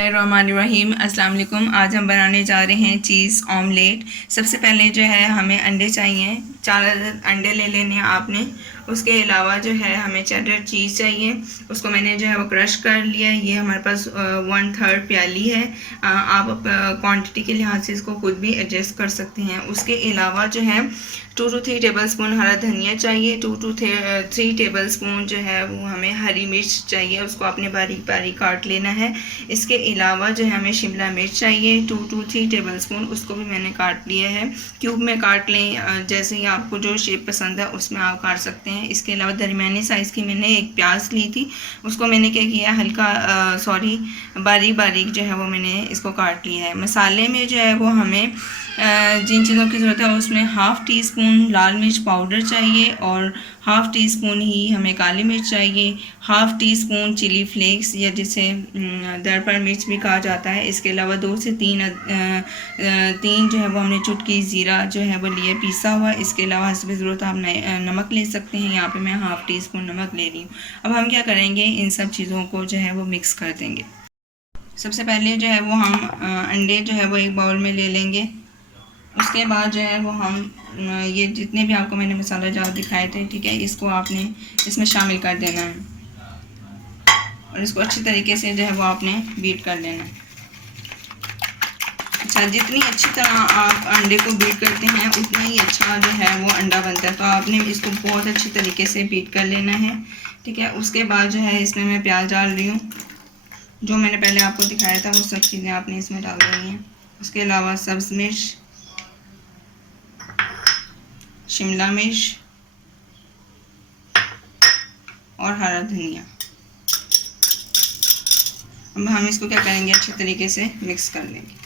रहीम अस्सलाम वालेकुम। आज हम बनाने जा रहे हैं चीज़ ऑमलेट। सबसे पहले जो है हमें अंडे चाहिए, 4 अंडे ले लेने हैं आपने। उसके अलावा जो है हमें चेडर चीज़ चाहिए, उसको मैंने जो है वो क्रश कर लिया है। ये हमारे पास 1/3 प्याली है। आप क्वांटिटी के लिहाज से इसको खुद भी एडजस्ट कर सकते हैं। उसके अलावा जो है 2 to 3 टेबल स्पून हरा धनिया चाहिए। 2 to 3 टेबल स्पून जो है वो हमें हरी मिर्च चाहिए, उसको आपने बारीक बारीक काट लेना है। इसके अलावा जो है हमें शिमला मिर्च चाहिए 2 to 3 टेबल स्पून, उसको भी मैंने काट लिया है। क्यूब में काट लें, जैसे ही आपको जो शेप पसंद है उसमें आप काट सकते हैं। इसके अलावा दरमियानी साइज़ की मैंने एक प्याज ली थी, उसको मैंने क्या किया, हल्का बारीक बारीक जो है वो मैंने इसको काट लिया है। मसाले में जो है वो हमें जिन चीज़ों की ज़रूरत है उसमें 1/2 टी स्पून लाल मिर्च पाउडर चाहिए और 1/2 टी स्पून ही हमें काली मिर्च चाहिए। 1/2 टी स्पून चिली फ्लेक्स या जिसे दरपर मिर्च भी कहा जाता है। इसके अलावा 2 से 3 जो है वो हमने चुटकी ज़ीरा जो है वो लिए पीसा हुआ। इसके अलावा हस्ब ज़रूरत आप नमक ले सकते हैं। यहाँ पे मैं 1/2 टी स्पून नमक ले रही हूँ। अब हम क्या करेंगे, इन सब चीज़ों को जो है वो मिक्स कर देंगे। सबसे पहले जो है वो हम अंडे जो है वो एक बाउल में ले लेंगे। उसके बाद जो है वो हम ये जितने भी आपको मैंने मसाला जार दिखाए थे, ठीक है, इसको आपने इसमें शामिल कर देना है और इसको अच्छी तरीके से जो है वो आपने बीट कर लेना है। अच्छा, जितनी अच्छी तरह आप अंडे को बीट करते हैं उतना ही अच्छा जो है वो अंडा बनता है। तो आपने इसको बहुत अच्छी तरीके से बीट कर लेना है, ठीक है। उसके बाद जो है इसमें मैं प्याज डाल रही हूँ। जो मैंने पहले आपको दिखाया था वो सब चीज़ें आपने इसमें डाल देनी हैं। उसके अलावा सब्ज़ मिर्च, शिमला मिर्च और हरा धनिया। अब हम इसको क्या करेंगे, अच्छे तरीके से मिक्स कर लेंगे।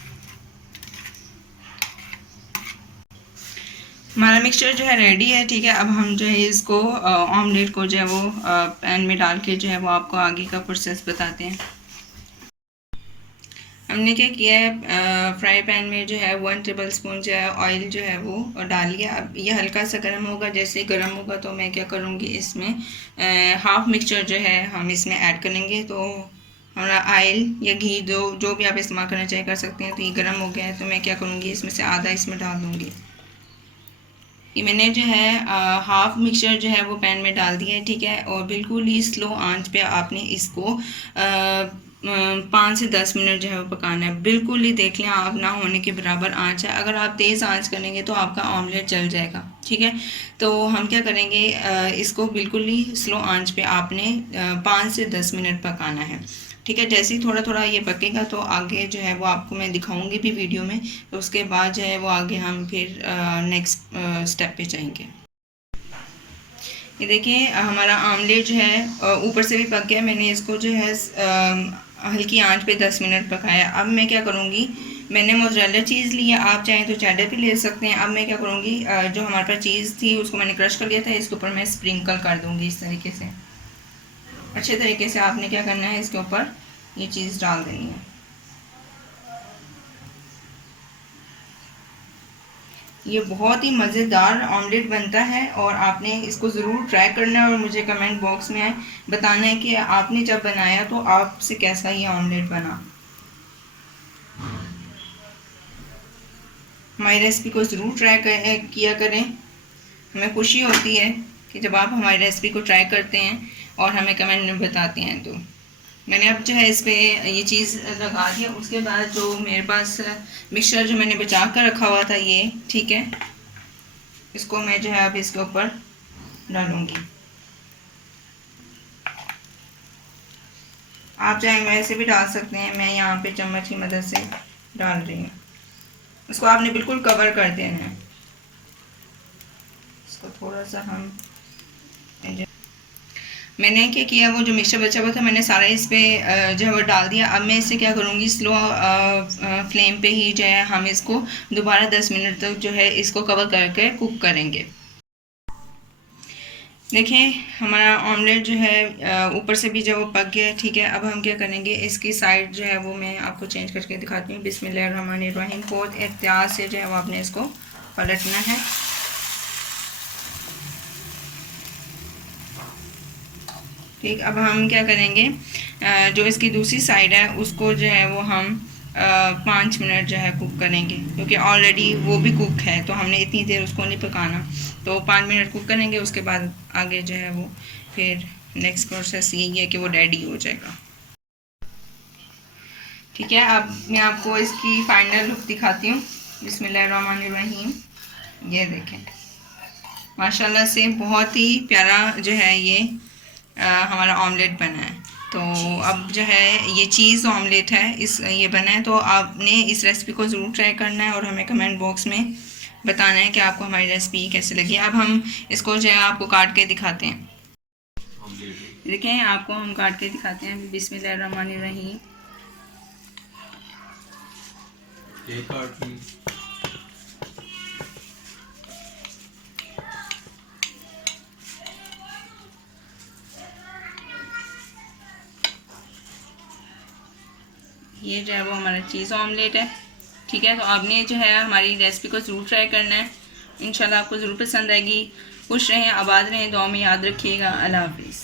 हमारा मिक्सचर जो है रेडी है, ठीक है। अब हम जो है इसको ऑमलेट को जो है वो पैन में डाल के जो है वो आपको आगे का प्रोसेस बताते हैं। हमने क्या किया है, फ्राई पैन में जो है 1 टेबल स्पून जो है ऑयल जो है वो डाल लिया। अब ये हल्का सा गर्म होगा, जैसे ही गर्म होगा तो मैं क्या करूँगी, इसमें हाफ मिक्सचर जो है हम इसमें ऐड करेंगे। तो हमारा ऑयल या घी जो भी आप इस्तेमाल करना चाहे कर सकते हैं। तो ये गर्म हो गया है तो मैं क्या करूँगी, इसमें से आधा इसमें डाल दूँगी। ये मैंने जो है हाफ मिक्सचर जो है वो पैन में डाल दिया है, ठीक है। और बिल्कुल ही स्लो आंच पे आपने इसको 5 से 10 मिनट जो है वो पकाना है। बिल्कुल ही देख लें आप ना होने के बराबर आंच है। अगर आप तेज़ आंच करेंगे तो आपका ऑमलेट जल जाएगा, ठीक है। तो हम क्या करेंगे, इसको बिल्कुल ही स्लो आंच पे आपने 5 से 10 मिनट पकाना है, ठीक है। जैसे ही थोड़ा थोड़ा ये पकेगा तो आगे जो है वो आपको मैं दिखाऊंगी भी वीडियो में। तो उसके बाद जो है वो आगे हम फिर नेक्स्ट स्टेप पे जाएंगे। ये देखिए हमारा आमलेट जो है ऊपर से भी पक गया। मैंने इसको जो है हल्की आंच पे 10 मिनट पकाया। अब मैं क्या करूँगी, मैंने मोज़रेला चीज़ लिया, आप चाहें तो चेडर भी ले सकते हैं। अब मैं क्या करूँगी, जो हमारे पास चीज़ थी उसको मैंने क्रश कर लिया था, इसके ऊपर मैं स्प्रिंकल कर दूँगी इस तरीके से। अच्छे तरीके से आपने क्या करना है, इसके ऊपर ये चीज़ डाल देनी है। ये बहुत ही मज़ेदार ऑमलेट बनता है और आपने इसको ज़रूर ट्राई करना है और मुझे कमेंट बॉक्स में बताना है कि आपने जब बनाया तो आपसे कैसा ये ऑमलेट बना। हमारी रेसिपी को ज़रूर ट्राई किया करें। हमें खुशी होती है कि जब आप हमारी रेसिपी को ट्राई करते हैं और हमें कमेंट में बताते हैं। तो मैंने अब जो है इस पर ये चीज़ लगा दिया। उसके बाद जो मेरे पास मिक्सचर जो मैंने बचा कर रखा हुआ था ये, ठीक है, इसको मैं जो है अब इसके ऊपर डालूंगी। आप चाहे वैसे भी डाल सकते हैं, मैं यहाँ पे चम्मच की मदद से डाल रही हूँ। इसको आपने बिल्कुल कवर कर देना है। इसको थोड़ा सा हम, मैंने क्या किया, वो जो मिक्सचर बचा हुआ था मैंने सारा इस पर जो है वो डाल दिया। अब मैं इससे क्या करूँगी, स्लो फ्लेम पे ही जो है हम इसको दोबारा 10 मिनट तक जो है इसको कवर करके कुक करेंगे। देखिए हमारा ऑमलेट जो है ऊपर से भी जो वो पक गया है, ठीक है। अब हम क्या करेंगे, इसकी साइड जो है वो मैं आपको चेंज करके दिखाती हूँ। बिस्मिल्लाहिर्रहमानिर्रहीम। बहुत एहतियात से जो है वो आपने इसको पलटना है। ठीक, अब हम क्या करेंगे, जो इसकी दूसरी साइड है उसको जो है वो हम 5 मिनट जो है कुक करेंगे, क्योंकि ऑलरेडी वो भी कुक है तो हमने इतनी देर उसको नहीं पकाना। तो 5 मिनट कुक करेंगे, उसके बाद आगे जो है वो फिर नेक्स्ट प्रोसेस यही है कि वो रेडी हो जाएगा। ठीक है, अब मैं आपको इसकी फाइनल लुक दिखाती हूँ। बिस्मिल्लाहिर्रहमानिर्रहीम। ये देखें, माशाल्लाह से बहुत ही प्यारा जो है ये हमारा ऑमलेट बना है। तो अब जो है ये चीज़ ऑमलेट है, इस ये बना है। तो आपने इस रेसिपी को ज़रूर ट्राई करना है और हमें कमेंट बॉक्स में बताना है कि आपको हमारी रेसिपी कैसे लगी। अब हम इसको जो है आपको काट के दिखाते हैं। देखें, आपको हम काट के दिखाते हैं। बिस्मिल्लाहिर्रहमानिर्रहीम। ये जो है वो हमारा चीज़ ऑमलेट है। ठीक है, तो आपने जो है हमारी रेसिपी को ज़रूर ट्राई करना है। इंशाल्लाह आपको ज़रूर पसंद आएगी। खुश रहें, आबाद रहें, दुआ में याद रखिएगा। अल्लाह हाफिज़।